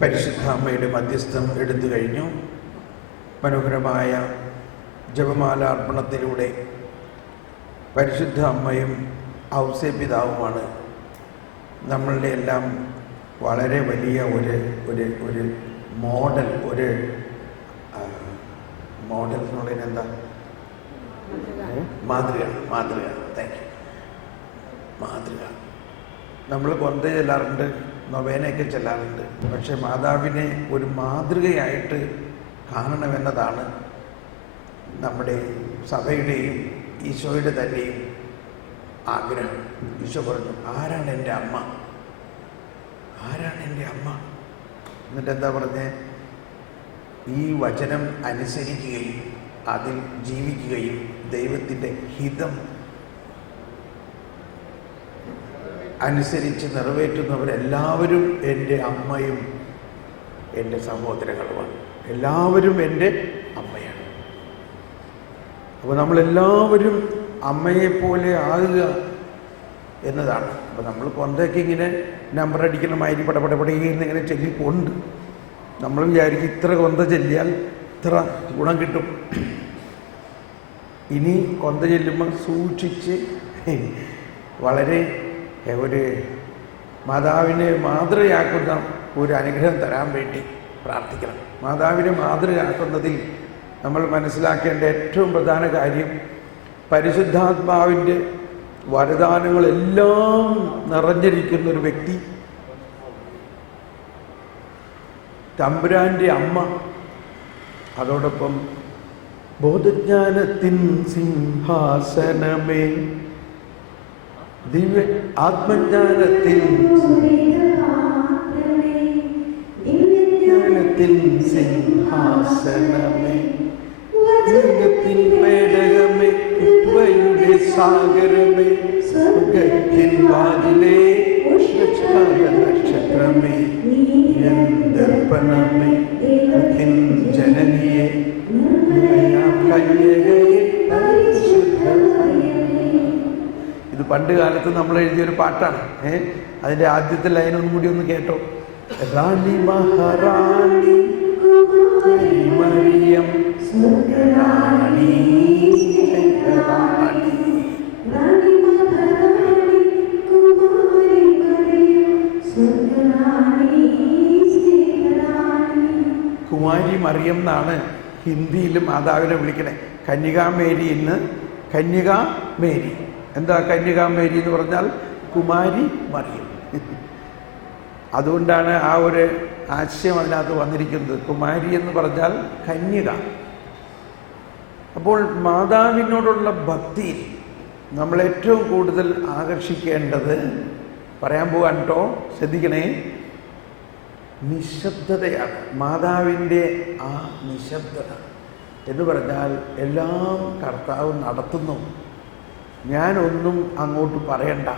പരിശുദ്ധ അമ്മയുടെ മധ്യസ്ഥം എടുത്തു കഴിഞ്ഞു. മനോഹരമായ ജപമാല അർപ്പണത്തിലൂടെ പരിശുദ്ധ അമ്മയും ഔസേപിതാവുമാണ് നമ്മളുടെ എല്ലാം വളരെ വലിയ ഒരു മോഡൽ. മോഡൽ എന്നുള്ളതിന് എന്താ? മാതൃക. Thank you. മാതൃക. നമ്മൾ കൊന്ത ചെല്ലാറുണ്ട്, നൊവേനയൊക്കെ ചെല്ലാറുണ്ട്. പക്ഷെ മാതാവിനെ ഒരു മാതൃകയായിട്ട് കാണണമെന്നതാണ് നമ്മുടെ സഭയുടെയും ഈശോയുടെ തന്നെയും ആഗ്രഹം. ഈശോ പറഞ്ഞു, ആരാണ് എൻ്റെ അമ്മ? എന്നിട്ട് എന്താ പറഞ്ഞേ? ഈ വചനം അനുസരിക്കുകയും അതിൽ ജീവിക്കുകയും ദൈവത്തിൻ്റെ ഹിതം അനുസരിച്ച് നിറവേറ്റുന്നവരെല്ലാവരും എൻ്റെ അമ്മയും എൻ്റെ സഹോദരങ്ങളുമാണ്. എല്ലാവരും എൻ്റെ അമ്മയാണ്. അപ്പോൾ നമ്മളെല്ലാവരും അമ്മയെപ്പോലെ ആകുക എന്നതാണ്. അപ്പോൾ നമ്മൾ കൊന്തയൊക്കെ ഇങ്ങനെ നമ്പർ അടിക്കണമാതിരി പടപടപടയെന്ന് ഇങ്ങനെ ചൊല്ലിപ്പോണ്ട് നമ്മൾ വിചാരിക്കും ഇത്ര കൊന്ത ചെല്ലിയാൽ ഇത്ര ഗുണം കിട്ടും. ഇനി കൊന്ത ചെല്ലുമ്പോൾ സൂക്ഷിച്ച് വളരെ ഒരു മാതാവിനെ മാതൃകയാക്കുന്ന ഒരു അനുഗ്രഹം തരാൻ വേണ്ടി പ്രാർത്ഥിക്കണം. മാതാവിനെ മാതൃകയാക്കുന്നതിൽ നമ്മൾ മനസ്സിലാക്കേണ്ട ഏറ്റവും പ്രധാന കാര്യം പരിശുദ്ധാത്മാവിൻ്റെ വരദാനങ്ങളെല്ലാം നിറഞ്ഞിരിക്കുന്നൊരു വ്യക്തി തമ്പുരാൻ്റെ അമ്മ. അതോടൊപ്പം ബോധജ്ഞാനത്തിൻ സിംഹാസനമേ, ദിവ്യ ആത്മജ്ഞാനത്തിൻ സിംഹാസനമേ, ദൈവത്തിൻ പേടകമേ, കൃപയുടെ സാഗരമേ, സ്വർഗ്ഗത്തിൻ വാതിലേ, നക്ഷത്രമേ, ദർപ്പണമേ, ദൈവത്തിൻ ജനനിയെ, കന്യകയെ, ഇത് പണ്ട് കാലത്ത് നമ്മൾ എഴുതിയൊരു പാട്ടാണ്. അതിൻ്റെ ആദ്യത്തെ ലൈനൊന്നും കൂടി ഒന്ന് കേട്ടോ. റാണി മഹാറാണി മറിയം റാണി കുമാരി മറിയം എന്നാണ് ഹിന്ദിയിലും മാതാവിനെ വിളിക്കണേ. കന്യകാമേരി ഇന്ന് കന്യകാമേരി. എന്താ കന്യകാമേരി എന്ന് പറഞ്ഞാൽ? കുമാരി മറിയം. അതുകൊണ്ടാണ് ആ ഒരു ആശയം അതിനകത്ത് വന്നിരിക്കുന്നത്. കുമാരി എന്ന് പറഞ്ഞാൽ കന്യക. അപ്പോൾ മാതാവിനോടുള്ള ഭക്തിയിൽ നമ്മൾ ഏറ്റവും കൂടുതൽ ആകർഷിക്കേണ്ടത്, പറയാൻ പോകാൻ കേട്ടോ, ശ്രദ്ധിക്കണേ, നിശബ്ദതയാണ്. മാതാവിൻ്റെ ആ നിശബ്ദത എന്ന് പറഞ്ഞാൽ എല്ലാം കർത്താവ് നടത്തുന്നു. ഞാനൊന്നും അങ്ങോട്ട് പറയണ്ട,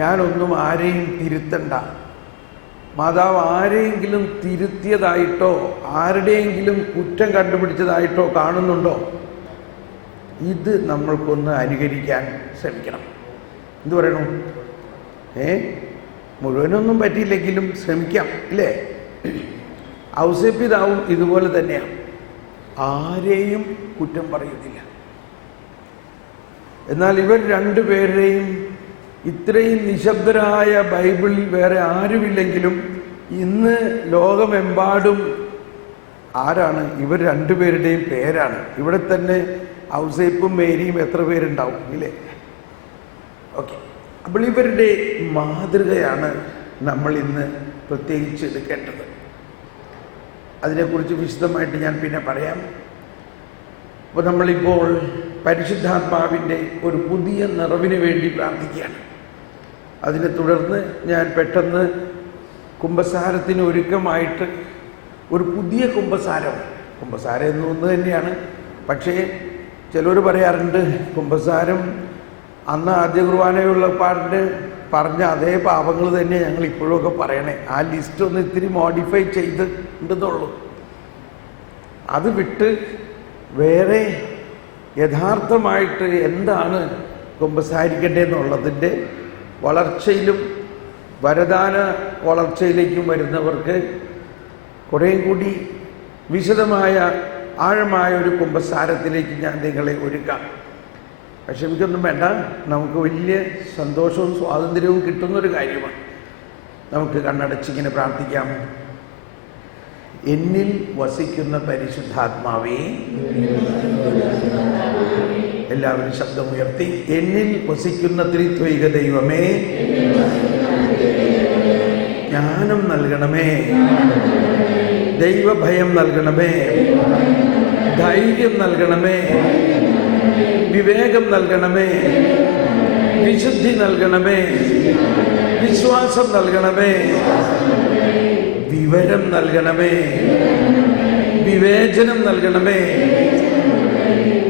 ഞാനൊന്നും ആരെയും തിരുത്തണ്ട. മാതാവ് ആരെയെങ്കിലും തിരുത്തിയതായിട്ടോ ആരുടെയെങ്കിലും കുറ്റം കണ്ടുപിടിച്ചതായിട്ടോ കാണുന്നുണ്ടോ? ഇത് നമ്മൾക്കൊന്ന് അനുകരിക്കാൻ ശ്രമിക്കണം. എന്തു പറയണു? മുഴുവനൊന്നും പറ്റിയില്ലെങ്കിലും ശ്രമിക്കാം, ഇല്ലേ? ഔസേപിതാവും ഇതുപോലെ തന്നെയാണ്. ആരെയും കുറ്റം പറയുന്നില്ല. എന്നാൽ ഇവർ രണ്ടുപേരുടെയും ഇത്രയും നിശബ്ദരായ ബൈബിളിൽ വേറെ ആരുമില്ലെങ്കിലും ഇന്ന് ലോകമെമ്പാടും ആരാണ്? ഇവർ രണ്ടുപേരുടെയും പേരാണ്. ഇവിടെ തന്നെ ഔസേപ്പും മേരിയും എത്ര പേരുണ്ടാവും, ഇല്ലേ? ഓക്കെ. അപ്പോൾ ഇവരുടെ മാതൃകയാണ് നമ്മൾ ഇന്ന് പ്രത്യേകിച്ച് എടുക്കേണ്ടത്. അതിനെക്കുറിച്ച് വിശദമായിട്ട് ഞാൻ പിന്നെ പറയാം. അപ്പോൾ നമ്മളിപ്പോൾ പരിശുദ്ധാത്മാവിൻ്റെ ഒരു പുതിയ നിറവിന് വേണ്ടി പ്രാർത്ഥിക്കുകയാണ്. അതിനെ തുടർന്ന് ഞാൻ പെട്ടെന്ന് കുമ്പസാരത്തിന് ഒരുക്കമായിട്ട് ഒരു പുതിയ കുമ്പസാരം എന്നൊന്ന് തന്നെയാണ്. പക്ഷേ ചിലർ പറയാറുണ്ട് കുമ്പസാരം അന്ന് ആദ്യ കുർബാനയുള്ള പറഞ്ഞ അതേ പാപങ്ങൾ തന്നെ ഞങ്ങൾ ഇപ്പോഴൊക്കെ പറയണേ. ആ ലിസ്റ്റ് ഒന്ന് ഇത്തിരി മോഡിഫൈ ചെയ്തിട്ടുണ്ടെന്നുള്ളൂ. അത് വിട്ട് വേറെ യഥാർത്ഥമായിട്ട് എന്താണ് കുമ്പസാരിക്കേണ്ടതെന്നുള്ളതിൻ്റെ വളർച്ചയിലും വരദാന വളർച്ചയിലേക്കും വരുന്നവർക്ക് കുറേ കൂടി വിശദമായ ആഴമായ ഒരു കുമ്പസാരത്തിലേക്ക് ഞാൻ നിങ്ങളെ ഒരുക്കാം. പക്ഷെ എനിക്കൊന്നും വേണ്ട, നമുക്ക് വലിയ സന്തോഷവും സ്വാതന്ത്ര്യവും കിട്ടുന്നൊരു കാര്യമാണ്. നമുക്ക് കണ്ണടച്ചിങ്ങനെ പ്രാർത്ഥിക്കാം. എന്നിൽ വസിക്കുന്ന പരിശുദ്ധാത്മാവേ, എല്ലാവരും ശബ്ദമുയർത്തി, എന്നിൽ വസിക്കുന്ന ത്രിത്വൈക ദൈവമേ, ജ്ഞാനം നൽകണമേ, ദൈവഭയം നൽകണമേ, ധൈര്യം നൽകണമേ, വിവേകം നൽകണമേ, വിശുദ്ധി നൽകണമേ, വിശ്വാസം നൽകണമേ, വിവരം നൽകണമേ, വിവേചനം നൽകണമേ.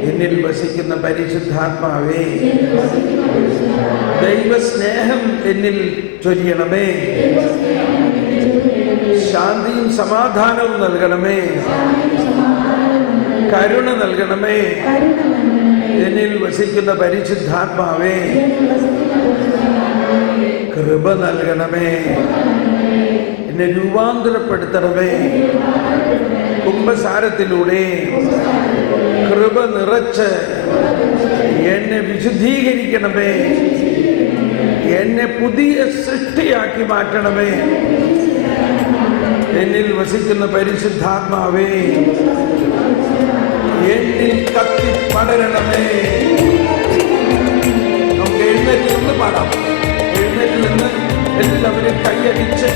എന്നിൽ വസിക്കുന്ന പരിശുദ്ധാത്മാവേ, ദൈവസ്നേഹം എന്നിൽ ചൊരിയണമേ, ശാന്തിയും സമാധാനവും നൽകണമേ, കരുണ നൽകണമേ. എന്നിൽ വസിക്കുന്ന പരിശുദ്ധാത്മാവേ, കൃപ നൽകണമേ, എന്നെ രൂപാന്തരപ്പെടുത്തണമേ. കുംഭസാരത്തിലൂടെ കൃപ നിറച്ച് എന്നെ വിശുദ്ധീകരിക്കണമേ, എന്നെ പുതിയ സൃഷ്ടിയാക്കി മാറ്റണമേ. എന്നിൽ വസിക്കുന്ന പരിശുദ്ധാത്മാവേ, എന്നിൽ കത്തി പടരണമേ. നമുക്ക് എഴുന്നേറ്റ് നിന്ന് പാടാം. എഴുന്നേറ്റ് നിന്ന് എല്ലാവരും കൈയടിച്ച്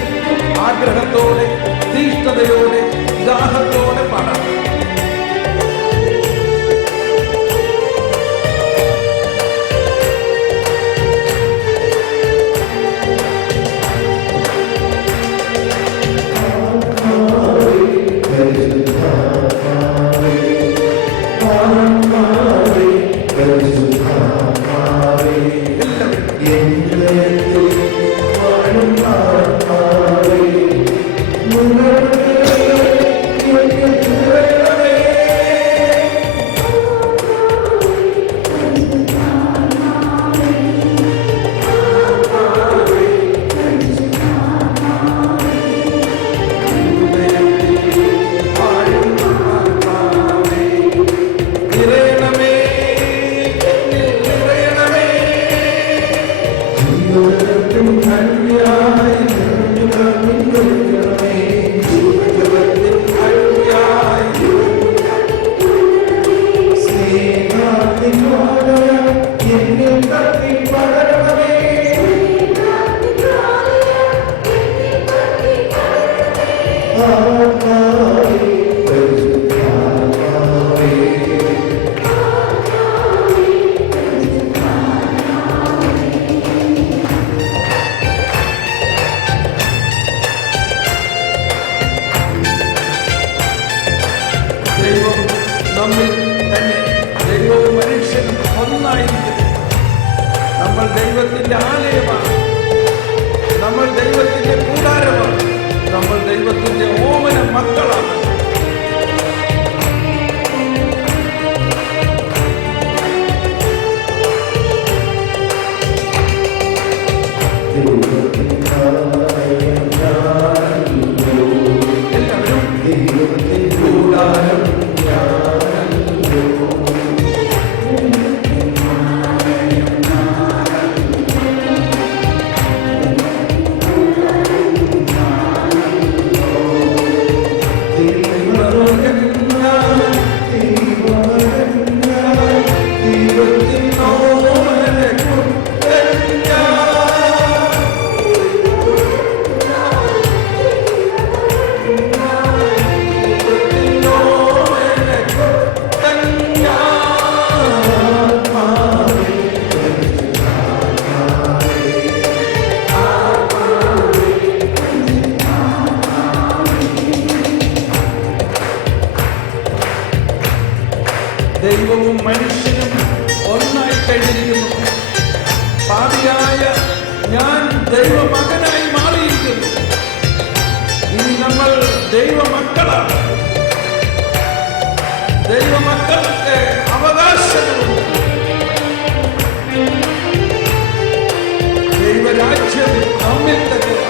ആഗ്രഹത്തോടെ, തീഷ്ണതയോടെ, ദാഹത്തോടെ പാടാം. നമ്മൾ ദൈവത്തിന്റെ ആലയമാണ്, നമ്മൾ ദൈവത്തിന്റെ കൂടാരമാണ്, നമ്മൾ ദൈവത്തിന്റെ ഓമന മക്കളാണ്. എല്ലാവരും ദൈവത്തിന്റെ കൂടാരം ദൈവവും മനുഷ്യനും ഒന്നായി കഴിഞ്ഞിരിക്കുന്നു. പാപിയായ ഞാൻ ദൈവമകനായി മാറിയിരിക്കുന്നു. ഇനി നമ്മൾ ദൈവമക്കളാണ്. ദൈവമക്കൾക്ക് അവകാശങ്ങളുണ്ട്. ദൈവരാജ്യം നമ്മിൽ തന്നെയാണ്.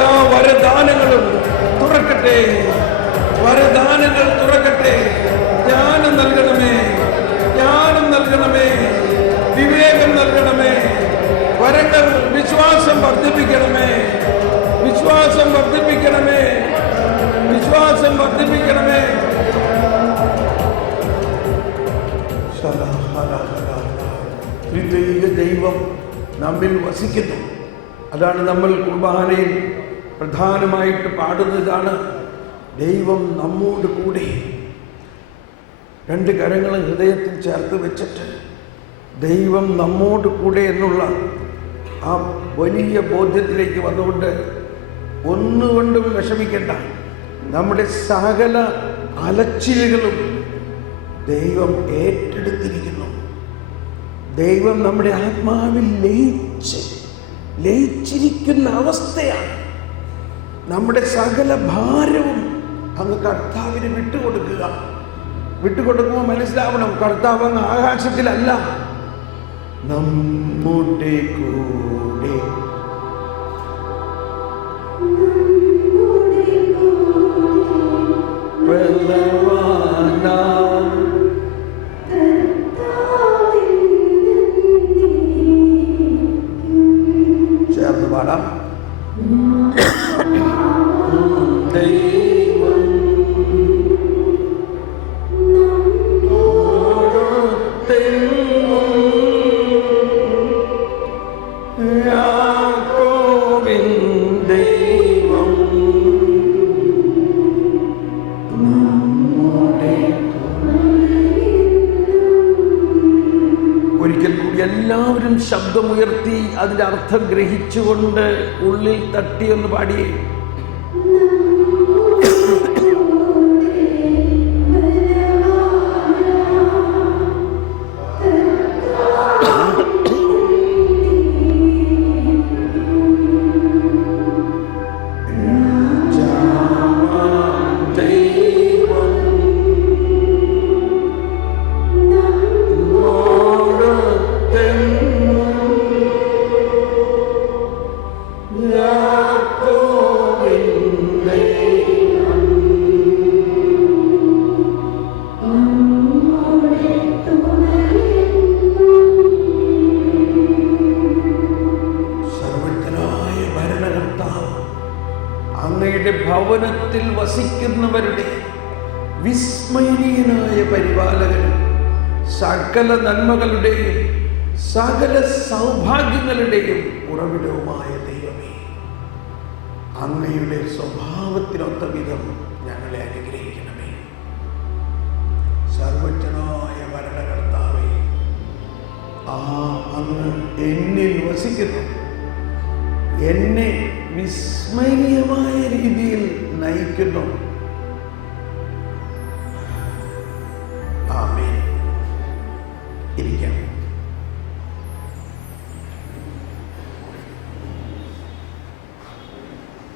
എല്ലാ വരദാനങ്ങളും തുറക്കട്ടെ, വരദാനങ്ങൾ തുറക്കട്ടെ. ജ്ഞാനം നൽകണമേ, ജ്ഞാനം നൽകണമേ, വിവേകം നൽകണമേ. വരങ്ങൾ വിശ്വാസം വർദ്ധിപ്പിക്കണമേ, വിശ്വാസം വർദ്ധിപ്പിക്കണമേ, വിശ്വാസം വർദ്ധിപ്പിക്കണമേ. ത്രിത്വൈക ദൈവം നമ്മിൽ വസിക്കുന്നു. അതാണ് നമ്മൾ കുർബാനയിൽ പ്രധാനമായിട്ട് പാടുന്നതാണ്, ദൈവം നമ്മോട് കൂടെ. രണ്ട് കരങ്ങളും ഹൃദയത്തിൽ ചേർത്ത് വെച്ചിട്ട് ദൈവം നമ്മോട് കൂടെ എന്നുള്ള ആ വലിയ ബോധ്യത്തിലേക്ക് വന്നുകൊണ്ട് ഒന്നുകൊണ്ടും വിഷമിക്കേണ്ട. നമ്മുടെ സകല അലച്ചിലുകളും ദൈവം ഏറ്റെടുത്തിരിക്കുന്നു. ദൈവം നമ്മുടെ ആത്മാവിൽ ലയിച്ചിരിക്കുന്ന അവസ്ഥയാണ്. നമ്മുടെ സകല ഭാരവും അങ്ങ് കർത്താവിന് വിട്ടുകൊടുക്കുക. വിട്ടുകൊടുക്കുമ്പോൾ മനസ്സിലാവണം, കർത്താവ് അങ്ങ് ആകാശത്തിലല്ല, നമ്മുടെ കൂടെ. ചേർന്ന് പാടാം. ഒരിക്കൽ കൂടി എല്ലാവരും ശബ്ദമുയർത്തി അതിൻ്റെ അർത്ഥം ഗ്രഹിച്ചുകൊണ്ട് ഉള്ളിൽ തട്ടിയൊന്ന് പാടിയേ. അങ്ങയുടെ ഭവനത്തിൽ വസിക്കുന്നവരുടെ വിസ്മരണീയനായ പരിപാലകൻ, സകല നന്മകളുടെയും സകല സൗഭാഗ്യങ്ങളുടെയും ഉറവിടവുമായ ദൈവമേ, അങ്ങയുടെ സ്വഭാവത്തിനൊത്ത വിധം ഞങ്ങളെ അനുഗ്രഹിക്കണമേ. സർവജ്ഞനായ ഭരണകർത്താവേ, അങ്ങ് എന്നിൽ വസിക്കുന്നു. എന്നെ വിസ്മരണീയമായ രീതിയിൽ നയിക്കുന്നു.